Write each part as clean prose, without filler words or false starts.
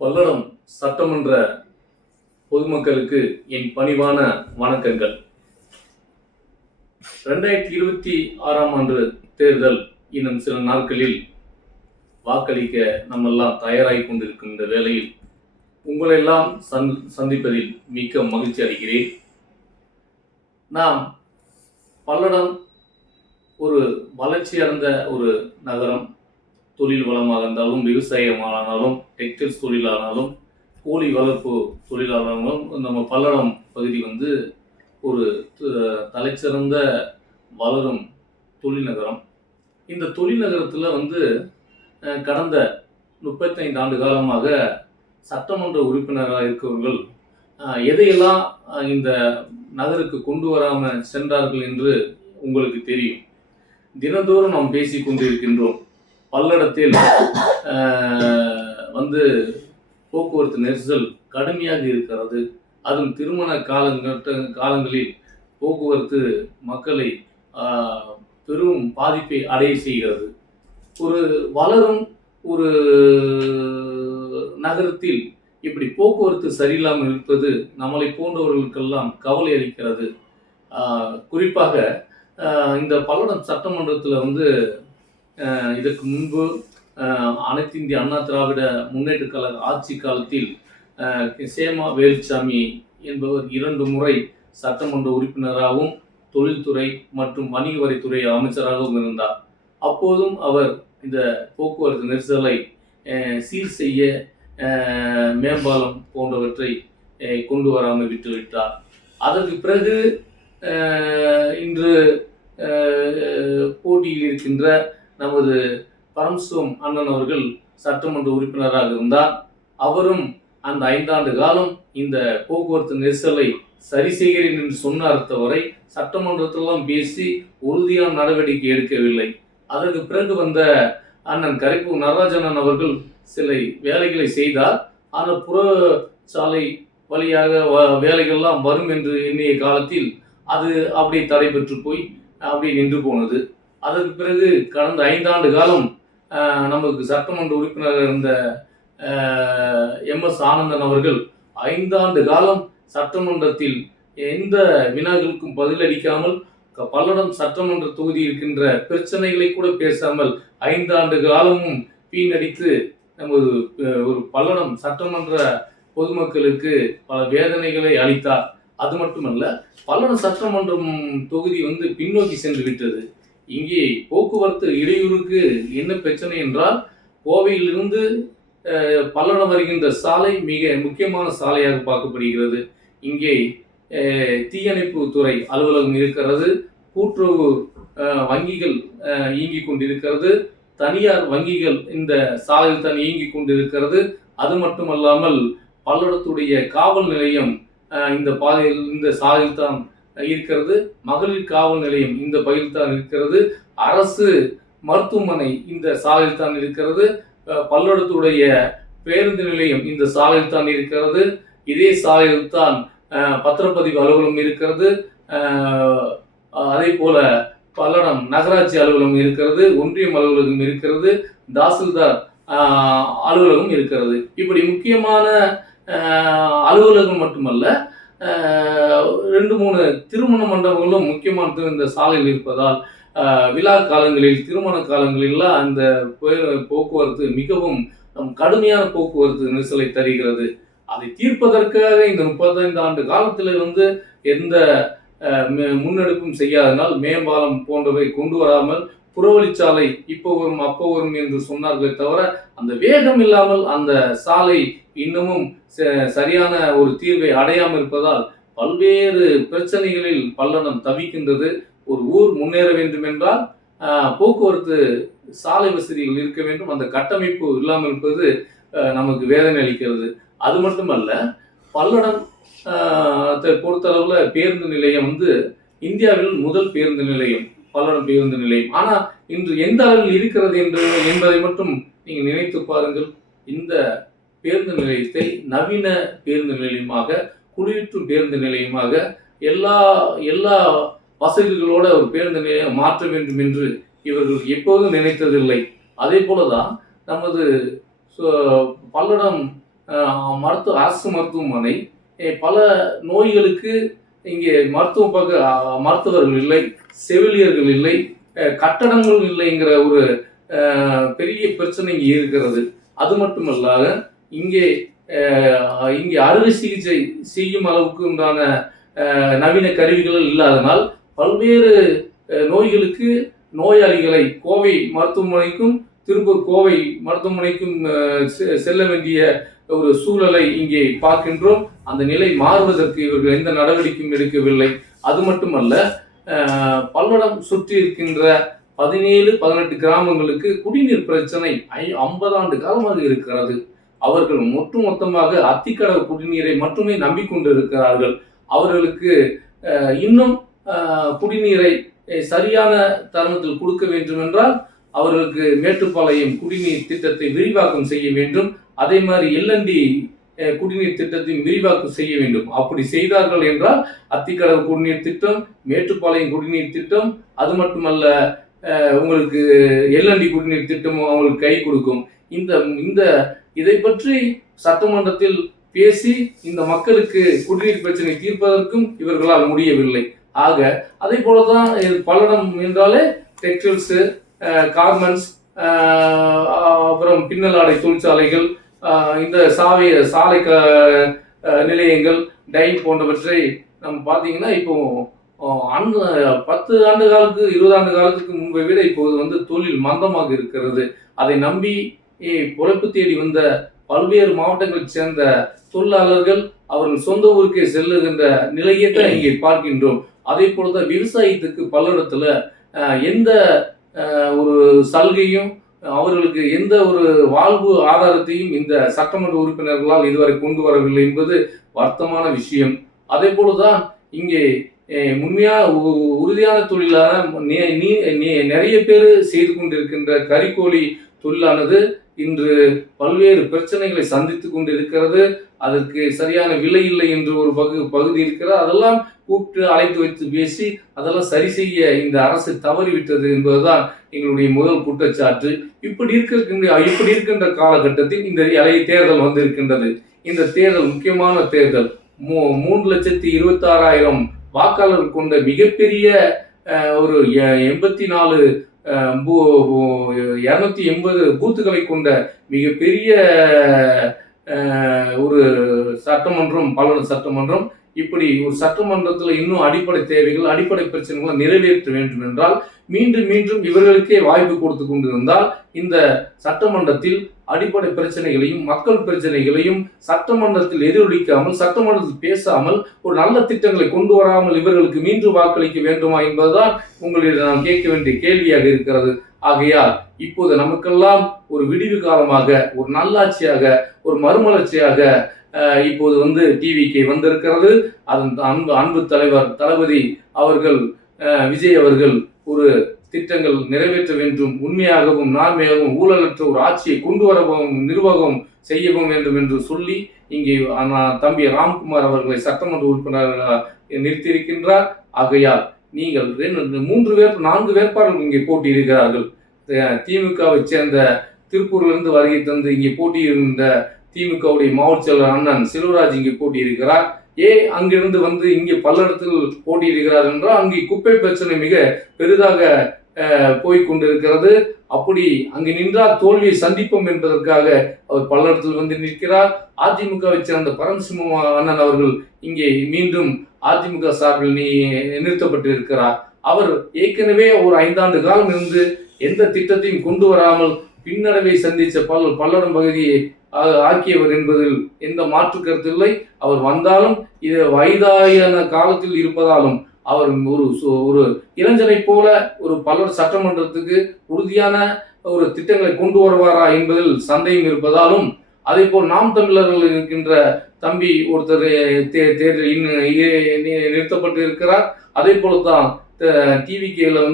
பல்லடம் சட்டமன்ற பொதுமக்களுக்கு என் பணிவான வணக்கங்கள். 2026ஆம் ஆண்டு தேர்தல் இன்னும் சில நாட்களில் வாக்களிக்க நம்மெல்லாம் தயாராகி கொண்டிருக்கின்ற வேளையில் உங்களெல்லாம் சந்திப்பதில் மிக்க மகிழ்ச்சி அடைகிறேன். நாம் பல்லடம் ஒரு வளர்ச்சி அடைந்த ஒரு நகரம். தொழில் வளமாக இருந்தாலும், விவசாயமானாலும், டெக்ஸ்டைல்ஸ் தொழிலானாலும், கோழி வளர்ப்பு தொழிலானாலும் நம்ம பல்லடம் பகுதி ஒரு தலைச்சிறந்த வளரும் தொழில் நகரம். இந்த தொழில் நகரத்தில் கடந்த 35 ஆண்டு காலமாக சட்டமன்ற உறுப்பினராக இருக்கிறவர்கள் எதையெல்லாம் இந்த நகருக்கு கொண்டு வராமல் சென்றார்கள் என்று உங்களுக்கு தெரியும். தினந்தோறும் நாம் பேசி கொண்டிருக்கின்றோம். பல்லடத்தில் போக்குவரத்து நெரிசல் கடுமையாக இருக்கிறது. அதுவும் திருமண காலங்களில் போக்குவரத்து மக்களை பெரும் பாதிப்பை அடைய செய்கிறது. ஒரு வளரும் ஒரு நகரத்தில் இப்படி போக்குவரத்து சரியில்லாமல் இருப்பது நம்மளை போன்றவர்களுக்கெல்லாம் கவலை அளிக்கிறது. குறிப்பாக இந்த பல்லடம் சட்டமன்றத்தில் இதற்கு முன்பு அனைத்து இந்திய அண்ணா திராவிட முன்னேற்ற கழக ஆட்சி காலத்தில் சேமா வேலுச்சாமி என்பவர் 2 முறை சட்டமன்ற உறுப்பினராகவும் தொழில்துறை மற்றும் வணிக வரித்துறை அமைச்சராகவும் இருந்தார். அப்போதும் அவர் இந்த போக்குவரத்து நெரிசலை சீர் செய்ய மேம்பாலம் போன்றவற்றை கொண்டு வராமல் விட்டுவிட்டார். அதற்கு பிறகு இன்று போட்டியில் இருக்கின்ற நமது பரம்சிவம் அண்ணன் அவர்கள் சட்டமன்ற உறுப்பினராக இருந்தார். அவரும் அந்த 5 ஆண்டு காலம் இந்த போக்குவரத்து நெரிசலை சரி செய்கிறேன் என்று சொன்னார். தவிர சட்டமன்றத்திலாம் பேசி உறுதியான நடவடிக்கை எடுக்கவில்லை. அதற்கு பிறகு வந்த அண்ணன் கரைப்பூர் நடராஜன் அவர்கள் சில வேலைகளை செய்தார். ஆனால் புற சாலை வழியாக வேலைகள்லாம் வரும் என்று எண்ணிய காலத்தில் அது அப்படியே தடைபெற்று போய் அப்படியே நின்று போனது. அதற்கு பிறகு கடந்த 5 ஆண்டு காலம் நமக்கு சட்டமன்ற உறுப்பினராக இருந்த MS ஆனந்தன் அவர்கள் 5 ஆண்டு காலம் சட்டமன்றத்தில் எந்த வினாக்களுக்கும் பதிலளிக்காமல் பல்லடம் சட்டமன்ற தொகுதி இருக்கின்ற பிரச்சனைகளை கூட பேசாமல் 5 ஆண்டு காலமும் வீணடித்து நமது ஒரு பல்லடம் சட்டமன்ற பொதுமக்களுக்கு பல வேதனைகளை அளித்தார். அது மட்டுமல்ல, பல்லடம் சட்டமன்றம் தொகுதி பின்னோக்கி சென்று விட்டது. இங்கே போக்குவரத்து இடையூறுக்கு என்ன பிரச்சனை என்றால், கோவையிலிருந்து பல்லடம் வருகின்ற சாலை மிக முக்கியமான சாலையாக பார்க்கப்படுகிறது. இங்கே தீயணைப்பு துறை அலுவலகம் இருக்கிறது, கூட்டுறவு வங்கிகள் இயங்கிக் கொண்டிருக்கிறது, தனியார் வங்கிகள் இந்த சாலையில் தான் இயங்கிக் கொண்டிருக்கிறது. அது மட்டுமல்லாமல் பல்லடத்துடைய காவல் நிலையம் இந்த சாலையில் தான் இருக்கிறது. மகளிர் காவல் நிலையம் இந்த பகுதியில் தான் இருக்கிறது. அரசு மருத்துவமனை இந்த சாலையில் தான் இருக்கிறது. பல்லடத்துடைய பேருந்து நிலையம் இந்த சாலையில் தான் இருக்கிறது. இதே சாலையில் தான் பத்திரப்பதிவு அலுவலகம் இருக்கிறது. அதே போல பல்லடம் நகராட்சி அலுவலகம் இருக்கிறது, ஒன்றியம் அலுவலகம் இருக்கிறது, தாசில்தார் அலுவலகம் இருக்கிறது. இப்படி முக்கியமான அலுவலகம் மட்டுமல்ல, 2-3 திருமண மண்டபங்களும் முக்கியமானது இந்த சாலையில் இருப்பதால் விழா காலங்களில், திருமண காலங்களிலாம் அந்த போக்குவரத்து மிகவும் கடுமையான போக்குவரத்து நெரிசலை தருகிறது. அதை தீர்ப்பதற்காக இந்த 35 ஆண்டு காலத்தில் எந்த முன்னெடுப்பும் செய்யாதனால் மேம்பாலம் போன்றவை கொண்டு வராமல் புறவழிச்சாலை இப்போ வரும் அப்போ வரும் என்று சொன்னார்களே தவிர அந்த வேகம் இல்லாமல் அந்த சாலை இன்னமும் சரியான ஒரு தீர்வை அடையாமல் இருப்பதால் பல்வேறு பிரச்சனைகளில் பல்லடம் தவிக்கின்றது. ஒரு ஊர் முன்னேற வேண்டும் என்றால் போக்குவரத்து சாலை வசதிகள் இருக்க வேண்டும். அந்த கட்டமைப்பு இல்லாமல் இருப்பது நமக்கு வேதனை அளிக்கிறது. அது மட்டுமல்ல, பல்லடம் பொறுத்தளவில் பேருந்து நிலையம் இந்தியாவில் முதல் பேருந்து நிலையம் பல்லடம் பேருந்து நிலையம். ஆனால் இன்று எந்த அளவில் இருக்கிறது என்பதை மட்டும் நீங்கள் நினைத்து பாருங்கள். இந்த பேருந்து நிலையத்தை நவீன பேருந்து நிலையமாக, குடியேற்றும் பேருந்து நிலையமாக, எல்லா வசதிகளோட ஒரு பேருந்து நிலையம் மாற்ற வேண்டும் என்று இவர்கள் எப்போதும் நினைத்ததில்லை. அதே போலதான் நமது பல்லடம் அரசு மருத்துவமனை, பல நோய்களுக்கு இங்கே மருத்துவர்கள் இல்லை, செவிலியர்கள் இல்லை, கட்டடங்கள் இல்லைங்கிற ஒரு பெரிய பிரச்சனை இங்கே இருக்கிறது. அது மட்டுமல்லாத இங்கே இங்கே அறுவை சிகிச்சை செய்யும் அளவுக்கு உண்டான நவீன கருவிகள் இல்லாதனால் பல்வேறு நோய்களுக்கு நோயாளிகளை கோவை மருத்துவமனைக்கும் திருப்பூர் கோவை மருத்துவமனைக்கும் செல்ல வேண்டிய ஒரு சூழலை இங்கே பார்க்கின்றோம். அந்த நிலை மாறுவதற்கு இவர்கள் எந்த நடவடிக்கையும் எடுக்கவில்லை. அது மட்டுமல்ல, பல்லடம் சுற்றி இருக்கின்ற 17-18 கிராமங்களுக்கு குடிநீர் பிரச்சனை 50 ஆண்டு காலமாக இருக்கிறது. அவர்கள் ஒட்டுமொத்தமாக அத்திக்கடவு குடிநீரை மட்டுமே நம்பிக்கொண்டிருக்கிறார்கள். அவர்களுக்கு இன்னும் குடிநீரை சரியான தருணத்தில் கொடுக்க வேண்டும் என்றால் அவர்களுக்கு மேட்டுப்பாளையம் குடிநீர் திட்டத்தை விரிவாக்கம் செய்ய வேண்டும். அதே மாதிரி எல்என்டி குடிநீர் திட்டத்தையும் விரிவாக்கம் செய்ய வேண்டும். அப்படி செய்தார்கள் என்றால் அத்திக்கடவு குடிநீர் திட்டம், மேட்டுப்பாளையம் குடிநீர் திட்டம், அது மட்டுமல்ல உங்களுக்கு எல்என்டி குடிநீர் திட்டமும் அவங்களுக்கு கை கொடுக்கும். இந்த இதை பற்றி சட்டமன்றத்தில் பேசி இந்த மக்களுக்கு குடிநீர் பிரச்சனை தீர்ப்பதற்கும் இவர்களால் முடியவில்லை. ஆக அதே போலதான் பல்லடம் என்றாலே டெக்ஸ்டைல்ஸ், கார்மெண்ட்ஸ், அப்புறம் பின்னலாடை தொழிற்சாலைகள், இந்த சாலை நிலையங்கள், டைன் போன்றவற்றை நம்ம பார்த்தீங்கன்னா இப்போ 10 ஆண்டு காலத்துக்கு 20 ஆண்டு காலத்துக்கு முன்பை விட இப்போது தொழில் மந்தமாக இருக்கிறது. அதை நம்பி பொழைப்பு தேடி வந்த பல்வேறு மாவட்டங்களைச் சேர்ந்த தொழிலாளர்கள் அவர்கள் சொந்த ஊருக்கே செல்லுகின்ற நிலையை தான் இங்கே பார்க்கின்றோம். அதே போலதான் விவசாயத்துக்கு பல்லடத்துல எந்த ஒரு சலுகையும் அவர்களுக்கு எந்த ஒரு வாழ்வு ஆதாரத்தையும் இந்த சட்டமன்ற உறுப்பினர்களால் இதுவரை கொண்டு வரவில்லை என்பது வருத்தமான விஷயம். அதே போலதான் இங்கே உண்மையான உறுதியான தொழிலான நிறைய பேர் செய்து கொண்டிருக்கின்ற கறிக்கோழி தொழிலானது இன்று பல்வேறு பிரச்சனைகளை சந்தித்துக் கொண்டு இருக்கிறது. அதற்கு சரியான விலை இல்லை என்று ஒரு பகுதி இருக்கிறது. அதெல்லாம் கூப்பிட்டு அழைத்து வைத்து பேசி அதெல்லாம் சரி செய்ய இந்த அரசு தவறிவிட்டது என்பதுதான் எங்களுடைய முதல் குற்றச்சாட்டு. இப்படி இருக்கின்ற காலகட்டத்தில் இந்த தேர்தல் வந்திருக்கின்றது. இந்த தேர்தல் முக்கியமான தேர்தல். 3,26,000 வாக்காளர் கொண்ட மிகப்பெரிய ஒரு 280 பூத்துக்களை கொண்ட மிகப்பெரிய ஒரு சட்டமன்றம் பல்லடம் சட்டமன்றம். இப்படி ஒரு சட்டமன்றத்தில் இன்னும் அடிப்படை தேவைகள், அடிப்படை பிரச்சனைகளை நிறைவேற்ற வேண்டும் என்றால் மீண்டும் இவர்களுக்கே வாய்ப்பு கொடுத்து கொண்டிருந்தால் இந்த சட்டமன்றத்தில் அடிப்படை பிரச்சனைகளையும் மக்கள் பிரச்சனைகளையும் சட்டமன்றத்தில் எதிரொலிக்காமல், சட்டமன்றத்தில் பேசாமல், ஒரு நல்ல திட்டங்களை கொண்டு வராமல் இவர்களுக்கு மீண்டும் வாக்களிக்க வேண்டுமா என்பதுதான் உங்களிடம் நான் கேட்க வேண்டிய கேள்வியாக இருக்கிறது. ஆகையால் இப்போது நமக்கெல்லாம் ஒரு விடிவு காலமாக, ஒரு நல்லாட்சியாக, ஒரு மறுமலர்ச்சியாக இப்போது டிவிக்கு வந்திருக்கிறது. அதன் அன்பு தலைவர் தளபதி அவர்கள், விஜய் அவர்கள் ஒரு திட்டங்கள் நிறைவேற்ற வேண்டும், உண்மையாகவும் நார்மையாகவும் ஊழலற்ற ஒரு ஆட்சியை கொண்டு வரவும் நிர்வாகம் செய்யவும் வேண்டும் என்று சொல்லி இங்கே தம்பி ராம்குமார் அவர்களை சட்டமன்ற உறுப்பினராக நிறுத்தியிருக்கின்றார். ஆகையால் நீங்கள் 4 வேட்பாளர்கள் இங்கே போட்டியிடுகிறார்கள். திமுகவை சேர்ந்த திருப்பூரிலிருந்து வருகை தந்து இங்கே போட்டியிருந்த திமுகவுடைய மாவட்ட செயலர் அண்ணன் செல்வராஜ் இங்கே போட்டியிருக்கிறார். அங்கிருந்து இங்கே பல்லடத்தில் போட்டியிடுகிறார் என்றால் அங்கே குப்பை பிரச்சனை மிக பெரிதாக போய்கொண்டிருக்கிறது. அப்படி அங்கு நின்றால் தோல்வியை சந்திப்போம் என்பதற்காக அவர் பல்லடத்தில் நிற்கிறார். அதிமுகவை சேர்ந்த பரமசிவம் அண்ணன் அவர்கள் இங்கே மீண்டும் அதிமுக சார்பில் நிறுத்தப்பட்டு இருக்கிறார். அவர் ஏற்கனவே ஒரு 5 ஆண்டு காலம் இருந்து எந்த திட்டத்தையும் கொண்டு வராமல் பின்னடைவை சந்தித்த பல்லடம் பகுதியை ஆக்கியவர் என்பதில் எந்த மாற்று கருத்து இல்லை. அவர் வந்தாலும் இது வயதான காலத்தில் இருப்பதாலும் அவர் ஒரு இளைஞனை போல ஒரு பல்லர் சட்டமன்றத்துக்கு உறுதியான ஒரு திட்டங்களை கொண்டு வருவாரா என்பதில் சந்தேகம் இருப்பதாலும், அதே போல் நாம் தமிழர்கள் இருக்கின்ற தம்பி ஒருத்தர் தேர்தலில் நிறுத்தப்பட்டு இருக்கிறார். அதே போலதான் டிவிகேல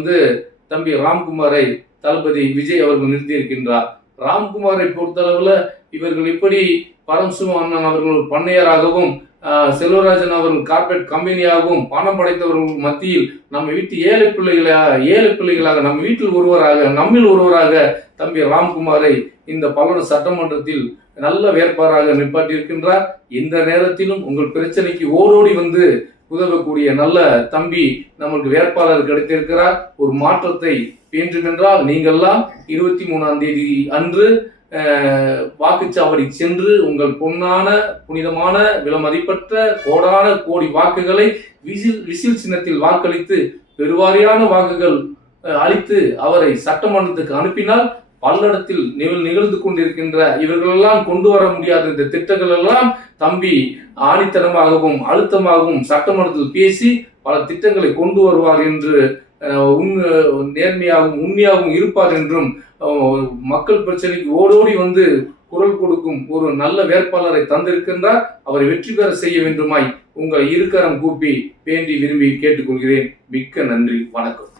தம்பி ராம்குமாரை தளபதி விஜய் அவர்கள் நிறுத்தி இருக்கின்றார். ராம்குமாரை பொறுத்தளவுல இவர்கள் இப்படி பரமசிவம் அண்ணன் அவர்கள் பண்ணையராகவும், செல்வராஜன் அவர்கள் கார்பரேட் கம்பெனியாகவும் பணம் படைத்தவர்கள் மத்தியில் நம்ம வீட்டு ஏழை பிள்ளைகளாக நம்ம வீட்டில் ஒருவராக, நம்மில் ஒருவராக தம்பி ராம்குமாரை இந்த பல்லடம் சட்டமன்றத்தில் நல்ல வேட்பாளராக நிப்பாட்டியிருக்கின்றார். இந்த நேரத்திலும் உங்கள் பிரச்சனைக்கு ஓடோடி வந்து உதவக்கூடிய நல்ல தம்பி நமக்கு வேட்பாளர் கிடைத்திருக்கிறார். ஒரு மாற்றத்தை வேண்டுமென்றால் நீங்கள்லாம் 23ஆம் தேதி அன்று வாக்குச்சாவடி சென்று உங்கள் பொன்னான புனிதமான விலைமதிப்பற்ற கோடான கோடி வாக்குகளை விசில் சின்னத்தில் வாக்களித்து பெருவாரியான வாக்குகள் அளித்து அவரை சட்டமன்றத்துக்கு அனுப்பினால் பல்லடத்தில் நிகழ்ந்து கொண்டிருக்கின்ற இவர்களெல்லாம் கொண்டு வர முடியாத இந்த திட்டங்கள் எல்லாம் தம்பி ஆணித்தனமாகவும் அழுத்தமாகவும் சட்டமன்றத்தில் பேசி பல திட்டங்களை கொண்டு வருவார் என்று நேர்மையாகவும் உண்மையாகவும் இருப்பார் என்றும் மக்கள் பிரச்சனைக்கு ஓடோடி வந்து குரல் கொடுக்கும் ஒரு நல்ல வேட்பாளரை தந்திருக்கின்றார். அவரை வெற்றி பெற செய்ய வேண்டுமாய் உங்களை இருக்கரம் கூப்பி வேண்டி விரும்பி கேட்டுக்கொள்கிறேன். மிக்க நன்றி. வணக்கம்.